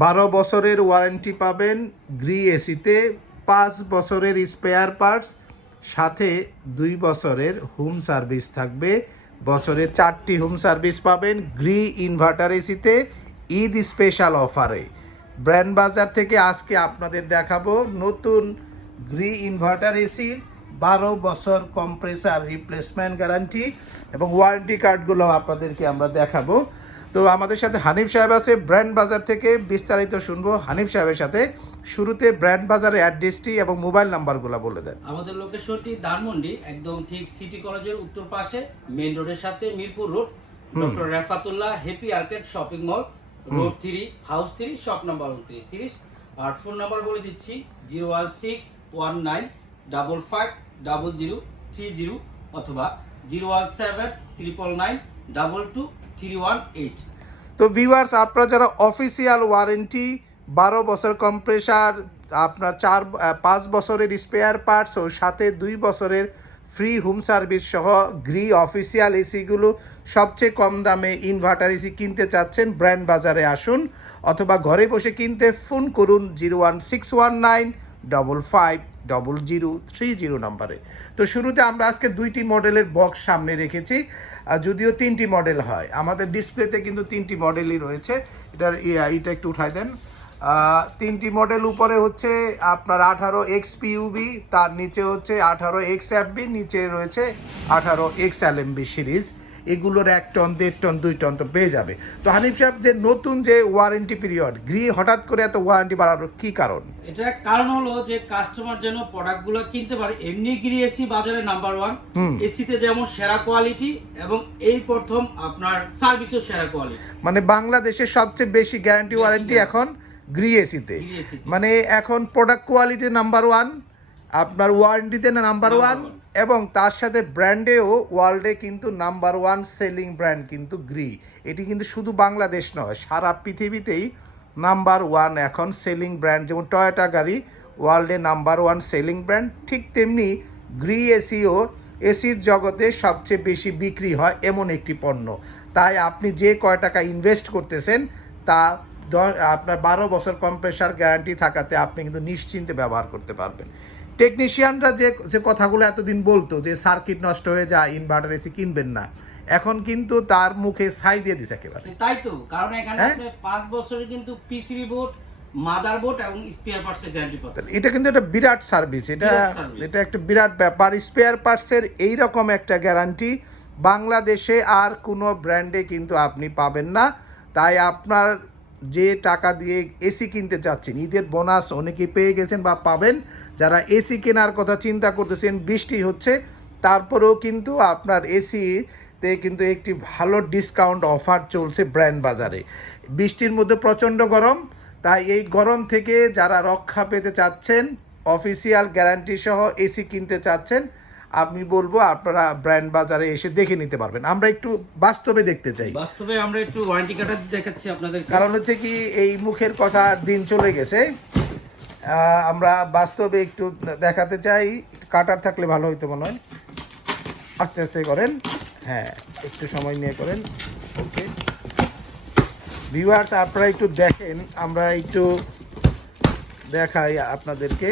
বারো বছরের ওয়ারেন্টি পাবেন গ্রি এসিতে, পাঁচ বছরের স্পেয়ার পার্টস, সাথে দুই বছরের হোম সার্ভিস থাকবে। বছরে চারটি হোম সার্ভিস পাবেন গ্রি ইনভার্টার এসিতে, ঈদ স্পেশাল অফারে। ব্র্যান্ড বাজার থেকে আজকে আপনাদের দেখাবো নতুন গ্রি ইনভার্টার এসির বারো বছর কম্প্রেসার রিপ্লেসমেন্ট গ্যারান্টি এবং ওয়ারেন্টি কার্ডগুলো আপনাদেরকে আমরা দেখাবো। তো আমাদের সাথে হানিফ সাহেব আছে ব্র্যান্ড বাজার থেকে বিস্তারিত শুনব। হানিফ সাহেবের সাথে শুরুতে ব্র্যান্ড বাজারের অ্যাড্রেসটি এবং মোবাইল নাম্বারগুলো বলে দেন। আমাদের লোকেশনটি ধানমন্ডি একদম ঠিক সিটি কলেজের উত্তর পাশে মেইন রোডের সাথে Mirpur road doctor Refatullah happy arcade shopping mall road three house three shop number উনত্রিশ তিরিশ। আর ফোন নাম্বার বলে দিচ্ছি zero one six one nine double five double zero three zero অথবা zero one seven triple nine double two one eight তো viewers আপনারা যারা official warranty বারো বছর কম্প্রেসার আপনার চার পাঁচ বছরের স্পেয়ার পার্টস ও সাথে দুই বছরের ফ্রি হোম সার্ভিস সহ গ্রি অফিসিয়াল এসিগুলো সবচেয়ে কম দামে ইনভার্টার এসি কিনতে চাচ্ছেন ব্র্যান্ড বাজারে আসুন অথবা ঘরে বসে কিনতে ফোন করুন zero one six one nine double five double zero three zero নাম্বারে। তো শুরুতে আমরা আজকে দুইটি মডেলের বক্স সামনে রেখেছি যদিও তিনটি মডেল হয়। আমাদের ডিসপ্লেতে কিন্তু তিনটি মডেলই রয়েছে। এটার এটা একটু উঠাই দেন। তিনটি মডেল উপরে হচ্ছে আপনার আঠারো এক্স পিউবি তার নিচে হচ্ছে আঠারো এক্স এফবি নিচে রয়েছে আঠারো এক্স এলএমবি সিরিজ এগুলোর এক টন দেড় টন দুই টন তো পেয়ে যাবে। তো হানিফ সাহেব যে নতুন যে ওয়ারেন্টি পিরিয়ড গ্রি হঠাৎ করে এত ওয়ারেন্টি বাড়ানোর কি কারণ? এটার কারণ হলো যে কাস্টমার যেন প্রোডাক্টগুলো কিনতে পারে এমনি গিরি এসি বাজারে নাম্বার ওয়ান এসিতে যেমন সেরা কোয়ালিটি এবং এই প্রথম আপনার সার্ভিসও সেরা কোয়ালিটি মানে বাংলাদেশের সবচেয়ে বেশি গ্যারান্টি ওয়ারেন্টি এখন গ্রি এসিতে। মানে এখন প্রোডাক্ট কোয়ালিটি নাম্বার ওয়ান আপনার ওয়ারেন্টিতে নাম্বার ওয়ান এবং তার সাথে ব্র্যান্ডেও ওয়ার্ল্ডে কিন্তু নাম্বার ওয়ান সেলিং ব্র্যান্ড কিন্তু গ্রি এটি কিন্তু শুধু বাংলাদেশ নয় সারা পৃথিবীতেই নাম্বার ওয়ান এখন সেলিং ব্র্যান্ড যেমন টয়োটা গাড়ি ওয়ার্ল্ডে নাম্বার ওয়ান সেলিং ব্র্যান্ড ঠিক তেমনি গ্রি এসিও এসির জগতে সবচেয়ে বেশি বিক্রি হয় এমন একটি পণ্য। তাই আপনি যে কয় টাকা ইনভেস্ট করতেছেন তা আপনার বারো বছর কম্প্রেসার গ্যারান্টি থাকাতে আপনি কিন্তু নিশ্চিন্তে ব্যবহার করতে পারবেন। টেকনিশিয়ানরা যে যে কথাগুলো এতদিন বলতো যে সার্কিট নষ্ট হয়ে যায় ইনভার্টার এসি কিনবেন না এখন কিন্তু তার মুখে ছাই দিয়ে দিছে একেবারে। তাই তো কারণ এখানে হ্যাঁ? পাঁচ বছরের কিন্তু পিসিবি বোর্ড মাদার বোর্ড এবং স্পেয়ার পার্টসের গ্যারান্টি পাচ্ছেন এটা কিন্তু একটা বিরাট সার্ভিস এটা এটা একটা বিরাট ব্যাপার। স্পেয়ার পার্টসের এইরকম একটা গ্যারান্টি বাংলাদেশে আর কোনো ব্র্যান্ডে কিন্তু আপনি পাবেন না। তাই আপনার যে টাকা দিয়ে এসি কিনতে চাচ্ছেন, ঈদের বোনাস অনেকে পেয়ে গেছেন বা পাবেন। যারা এসি কেনার কথা চিন্তা করতেছেন, বৃষ্টি হচ্ছে, তারপরেও কিন্তু আপনার এসিতে কিন্তু একটি ভালো ডিসকাউন্ট অফার চলছে ব্র্যান্ড বাজারে। বৃষ্টির মধ্যে প্রচণ্ড গরম, তাই এই গরম থেকে যারা রক্ষা পেতে চাচ্ছেন অফিসিয়াল গ্যারান্টি সহ এসি কিনতে চাচ্ছেন আমি বলব আপনারা ব্র্যান্ড বাজারে এসে দেখে নিতে পারবেন। আমরা একটু বাস্তবে দেখতে চাই। বাস্তবে আমরা একটু ওয়ারেন্টি কার্ড দেখাচ্ছি আপনাদের। কারণ হচ্ছে কি এই মুখের কথা দিন চলে গেছে। আমরা বাস্তবে একটু দেখাতে চাই। কাটার থাকলে ভালো হইতো মনে হয়। আস্তে আস্তে করেন। হ্যাঁ একটু সময় নিয়ে করেন। ওকে। ভিউয়ার্স আপনারা একটু দেখেন। আমরা একটু দেখাই আপনাদেরকে।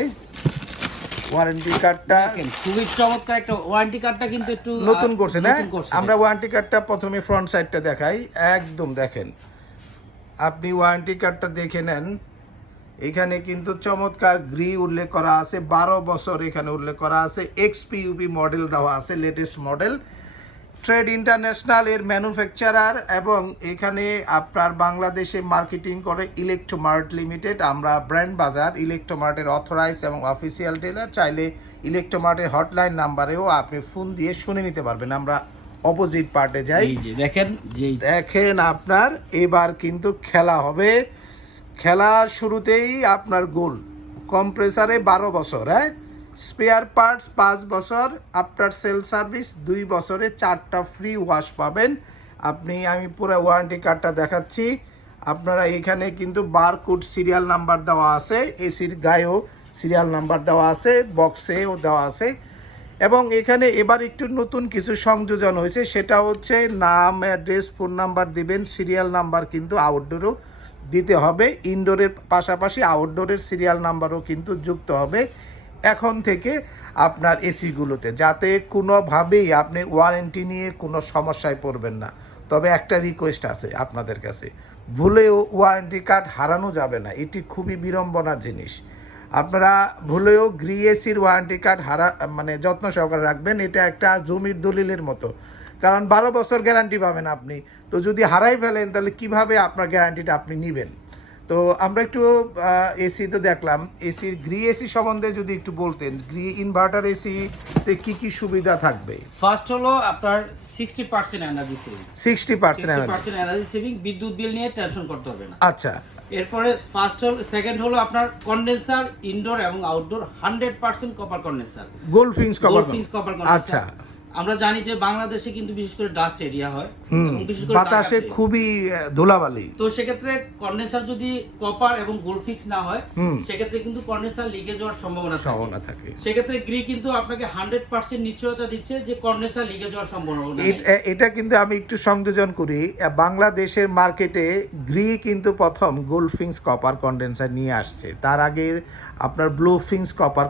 ওয়ারেন্টি কার্ডটা খুবই চমৎকার একটা ওয়ারেন্টি কার্ডটা কিন্তু একটু নতুন করছে না? আমরা ওয়ারেন্টি কার্ডটা প্রথমে ফ্রন্ট সাইডটা দেখাই। একদম দেখেন। আপনি ওয়ারেন্টি কার্ডটা দেখে নেন। এখানে কিন্তু চমৎকার গ্রি উল্লেখ করা আছে বারো বছর এখানে উল্লেখ করা আছে এক্সপিউবি মডেল দেওয়া আছে লেটেস্ট মডেল ট্রেড ইন্টারন্যাশনাল এর ম্যানুফ্যাকচারার এবং এখানে আপনার বাংলাদেশে মার্কেটিং করে ইলেকট্রোমার্ট লিমিটেড আমরা ব্র্যান্ড বাজার ইলেকট্রোমার্টের অথরাইজ এবং অফিসিয়াল ডিলার চাইলে ইলেকট্রোমার্টের হটলাইন নাম্বারেও আপনি ফোন দিয়ে শুনে নিতে পারবেন। আমরা অপোজিট পার্টে যাই। দেখেন দেখেন আপনার এবার কিন্তু খেলা হবে। খেলার শুরুতেই আপনার গোল কম্প্রেসারে বারো বছর হ্যাঁ? স্পেয়ার পার্টস পাঁচ বছর আফটার সেল সার্ভিস দুই বছরে চারটা ফ্রি ওয়াশ পাবেন। আপনি, আমি পুরো ওয়ারেন্টি কার্ডটা দেখাচ্ছি। আপনারা এখানে কিন্তু বারকোড সিরিয়াল নাম্বার দেওয়া আছে এসির গায়েও সিরিয়াল নাম্বার দেওয়া আছে বক্সেও দেওয়া আছে। এবং এখানে এবার একটু নতুন কিছু সংযোজন হয়েছে, সেটা হচ্ছে নাম অ্যাড্রেস ফোন নাম্বার দিবেন সিরিয়াল নাম্বার কিন্তু আউটডোরও দিতে হবে। ইনডোরের পাশাপাশি আউটডোরের সিরিয়াল নাম্বারও কিন্তু যুক্ত হবে। এখন থেকে আপনার এসিগুলোতে, যাতে কোনোভাবেই আপনি ওয়ারেন্টি নিয়ে কোনো সমস্যায় পড়বেন না। তবে একটা রিকোয়েস্ট আছে আপনাদের কাছে। ভুলেও ওয়ারেন্টি কার্ড হারানো যাবে না, এটি খুবই বিড়ম্বনার জিনিস। আপনারা ভুলেও গ্রি এসির ওয়ারেন্টি কার্ড হারা মানে যত্ন সহকারে রাখবেন, এটা একটা জমির দলিলের মতো। কারণ বারো বছর গ্যারান্টি পাবেন আপনি। তো যদি হারাই ফেলেন, তাহলে কীভাবে আপনার গ্যারান্টিটা আপনি নেবেন? তো আমরা একটু এসি তো দেখলাম। এসির গ্রি এসি সম্বন্ধে যদি একটু বলতেন গ্রি ইনভার্টার এসিতে কি কি সুবিধা থাকবে? ফার্স্ট হলো আপনার sixty percent energy saving sixty percent energy saving বিদ্যুৎ বিল নিয়ে টেনশন করতে হবে না। আচ্ছা। এরপরে ফার্স্ট হল সেকেন্ড হলো আপনার কন্ডেন্সার ইনডোর এবং outdoor hundred percent copper condenser gold fins copper আচ্ছা। আমরা জানি যে বাংলাদেশে কিন্তু বিশেষ করে ডাস্ট এরিয়া হয় বিশেষ করে বাতাসে খুবই ধুলাবালি। তো সেক্ষেত্রে কন্ডেন্সার যদি কপার এবং গোল্ডফিক্স না হয় সেক্ষেত্রে কিন্তু কন্ডেন্সার লিকেজ হওয়ার সম্ভাবনা সম্ভাবনা থাকে। সেক্ষেত্রে গ্রি কিন্তু আপনাকে হান্ড্রেড পার্সেন্ট নিশ্চয়তা দিচ্ছে যে কন্ডেন্সার লিকেজ হওয়ার সম্ভাবনা। এটা কিন্তু আমি একটু সংযোজন করি। বাংলাদেশের মার্কেটে গ্রি কিন্তু প্রথম গোল্ডফিংস কপার কন্ডেন্সার নিয়ে আসছে। তার আগে আপনার ব্লু ফিংস কপার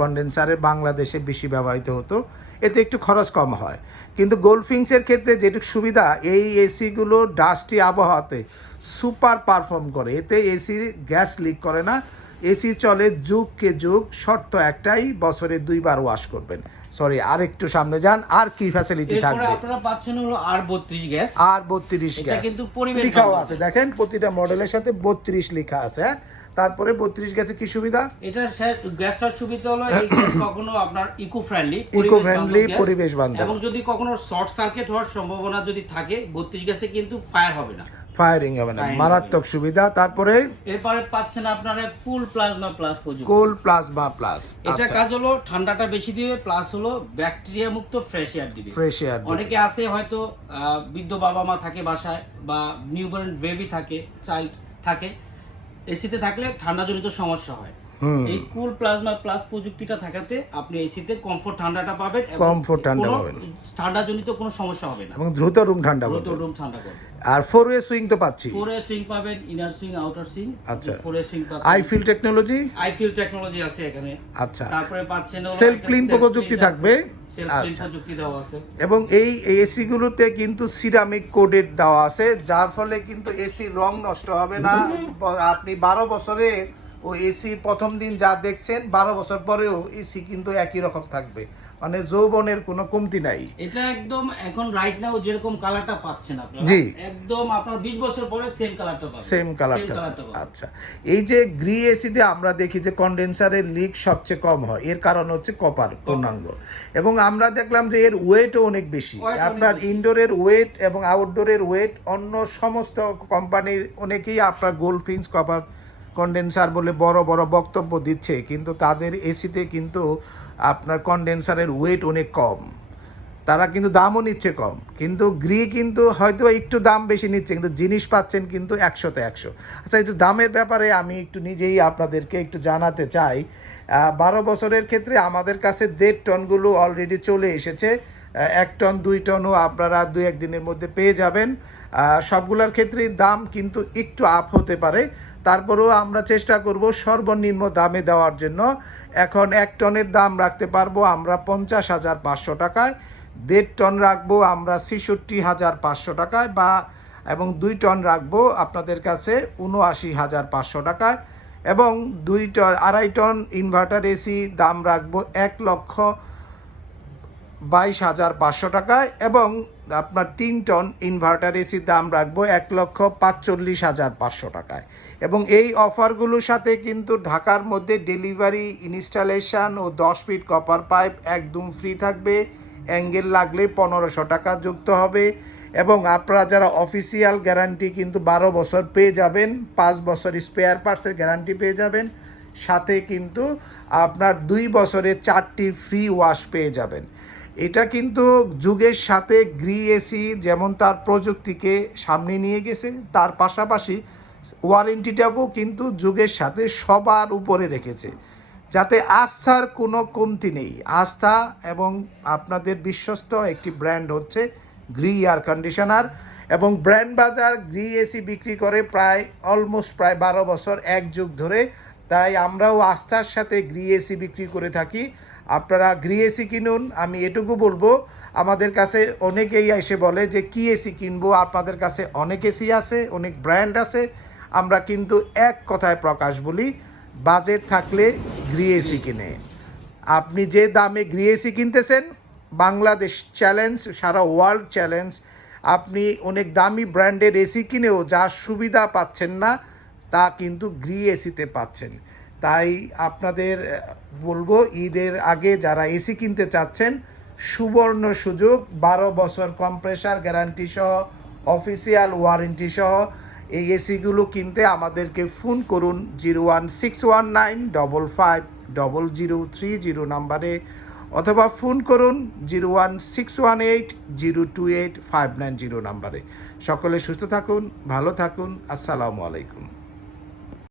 কন্ডেন্সারে বাংলাদেশে বেশি ব্যবহৃত হতো। এতে একটু খরচ কম হয়। কিন্তু গোল্ডফিংসের ক্ষেত্রে যেটুকু সুবিধা এই এসিগুলো ডাস্টি আবহাওয়াতে সুপার পারফর্ম করে। এতে এসির গ্যাস লিক করে না। এসি চলে যুগকে যুগ শর্ত একটাই বছরে দুইবার ওয়াশ করবেন। সরি আর একটু সামনে যান আর কি ফ্যাসিলিটি থাকবে? আপনারা পাচ্ছেন হলো আর বত্রিশ গ্যাস। আর বত্রিশ এটা কিন্তু পরিবেশ লেখাও আছে দেখেন প্রতিটা মডেলের সাথে বত্রিশ লেখা আছে হ্যাঁ? তারপরে বত্রিশ গ্যাসে কি সুবিধা? এটা স্যার গ্যাসটার সুবিধা হলো এই গ্যাস কখনো আপনার ইকো ফ্রেন্ডলি Eco-friendly, পরিবেশ বান্ধব। এবং যদি কখনো শর্ট সার্কিট হওয়ার সম্ভাবনা যদি থাকে বত্রিশ গ্যাসে কিন্তু ফায়ার হবে না। ফায়ারিং হবে না মারাত্মক সুবিধা। তারপরে? এরপরে পাচ্ছেন আপনারা কুল প্লাজমা প্লাস প্রযুক্তি। কোল প্লাস বা প্লাস এটা কাজ হলো ঠান্ডাটা বেশি দিবে প্লাস হলো ব্যাকটেরিয়া মুক্ত ফ্রেশ এয়ার দিবে। ফ্রেশ এয়ার অনেকে আছে হয়তো বৃদ্ধ বাবা মা থাকে বাসায় বা নিউবর্ন বেবি থাকে চাইল্ড থাকে। এসিতে থাকলে ঠান্ডাজনিত সমস্যা হয়। এই কুল প্লাজমা প্লাস প্রযুক্তিটা থাকাতে আপনি এসিতে কমফোর্ট ঠান্ডাটা পাবেন Comfort ঠান্ডা পাবেন। ঠান্ডাজনিত কোনো সমস্যা হবে না। এবং দ্রুত রুম ঠান্ডা পুরো করবে রুম ঠান্ডা করবে আর ফোর ওয়ে সুইং তো পাচ্ছি। ফোরে সুইং পাবেন ইনার সুইং আউটার সুইং আচ্ছা। ফোরে সুইং পাবেন আইফিল টেকনোলজি আইফিল টেকনোলজি আছে এখানে। আচ্ছা। তারপরে পাচ্ছেন থাকবে। Self clean. প্রযুক্তি আছে। এবং এই এসিগুলোতে কিন্তু সিরামিক কোডেড দেওয়া আছে যার ফলে কিন্তু এসির রং নষ্ট হবে না। আপনি বারো বছরে ও এসি প্রথম দিন যা দেখছেন বারো বছর পরেও এসি কিন্তু একই রকম থাকবে। মানে যৌবনের কোনো কমতি নাই। এটা একদম এখন রাইট নাও যেরকম কালারটা পাচ্ছেন আপনারা। জি। একদম আপনার 20 বছর পরে সেম কালারটা পাবেন। সেম কালারটা আচ্ছা। এই যে গ্রি এসিতে আমরা দেখি যে কন্ডেন্সারের লিক সবচেয়ে কম হয়। এর কারণ হচ্ছে কপার পূর্ণাঙ্গ। এবং আমরা দেখলাম যে এর ওয়েটও অনেক বেশি। আপনার ইনডোরের ওয়েট এবং আউটডোরের ওয়েট অন্য সমস্ত কোম্পানির অনেকেই আপনার গোল্ড ফিন্স কপার কন্ডেন্সার বলে বড় বড় বক্তব্য দিচ্ছে, কিন্তু তাদের এসিতে কিন্তু আপনার কন্ডেন্সারের ওয়েট অনেক কম। তারা কিন্তু দামও নিচ্ছে কম, কিন্তু গ্রি কিন্তু হয়তো একটু দাম বেশি নিচ্ছে, কিন্তু জিনিস পাচ্ছেন কিন্তু একশোতে একশো। আচ্ছা একটু দামের ব্যাপারে আমি একটু নিজেই আপনাদেরকে একটু জানাতে চাই। বারো বছরের ক্ষেত্রে আমাদের কাছে দেড় টনগুলো অলরেডি চলে এসেছে। এক টন, দুই টনও আপনারা দু একদিনের মধ্যে পেয়ে যাবেন। সবগুলোর ক্ষেত্রেই দাম কিন্তু একটু আপ হতে পারে। তারপরেও আমরা চেষ্টা করব সর্বনিম্ন দামে দেওয়ার জন্য। এখন এক টনের দাম রাখতে পারব আমরা পঞ্চাশ হাজার পাঁচশো টাকায়, দেড় টন রাখব আমরা ছেষট্টি হাজার পাঁচশো টাকায় বা, এবং দুই টন রাখব আপনাদের কাছে উনআশি হাজার পাঁচশো টাকায়, এবং দুই টন, আড়াই টন ইনভার্টার এসি দাম রাখব এক লক্ষ বাইশ হাজার পাঁচশো টাকায়, এবং আপনার তিন টন ইনভার্টার এসির দাম রাখব এক লক্ষ পাঁচচল্লিশ হাজার পাঁচশো টাকায়। এবং এই অফারগুলোর সাথে কিন্তু ঢাকার মধ্যে ডেলিভারি, ইনস্টলেশন ও দশ ফিট কপার পাইপ একদম ফ্রি থাকবে। অ্যাঙ্গেল লাগলে পনেরোশো টাকা যুক্ত হবে এবং আপনারা যারা অফিসিয়াল গ্যারান্টি কিন্তু বারো বছর পেয়ে যাবেন, পাঁচ বছর স্পেয়ার পার্টসের গ্যারান্টি পেয়ে যাবেন। সাথে কিন্তু আপনার দুই বছরে চারটি ফ্রি ওয়াশ পেয়ে যাবেন। এটা কিন্তু যুগের সাথে গ্রি এসি যেমন তার প্রযুক্তিকে সামনে নিয়ে গেছে, তার পাশাপাশি ওয়ারেন্টিটাকেও কিন্তু যুগের সাথে সবার উপরে রেখেছে। যাতে আস্থার কোনো কমতি নেই। আস্থা এবং আপনাদের বিশ্বস্ত একটি ব্র্যান্ড হচ্ছে গ্রি এয়ার কন্ডিশনার এবং ব্র্যান্ড বাজার গ্রি এসি বিক্রি করে প্রায় অলমোস্ট প্রায় বারো বছর, এক যুগ ধরে। তাই আমরাও আস্থার সাথে গ্রি এসি বিক্রি করে থাকি। আপনারা গ্রি এসি কিনুন, আমি এটুকু বলব। আমাদের কাছে অনেকেই এসে বলে যে, কি এসি কিনবো? আপনাদের কাছে অনেক এসি আছে, অনেক ব্র্যান্ড আছে। আমরা কিন্তু এক কথায় প্রকাশ বলি বাজেট থাকলে গ্রি এসি কিনে। আপনি যে দামে গ্রি এসি কিনতেছেন বাংলাদেশ চ্যালেঞ্জ সারা ওয়ার্ল্ড চ্যালেঞ্জ আপনি অনেক দামি ব্র্যান্ডের এসি কিনেও যা সুবিধা পাচ্ছেন না তা কিন্তু গ্রি এসিতে পাচ্ছেন। তাই আপনাদের বলব ঈদের আগে যারা এসি কিনতে চাচ্ছেন সুবর্ণ সুযোগ বারো বছর কম্প্রেসার গ্যারান্টি সহ অফিসিয়াল ওয়ারেন্টি সহ এই এসিগুলো কিনতে আমাদেরকে ফোন করুন zero one six one nine double five double zero three zero নাম্বারে অথবা ফোন করুন zero one six one eight zero two eight five nine zero নাম্বারে। সকলে সুস্থ থাকুন, ভালো থাকুন, আসসালামু আলাইকুম।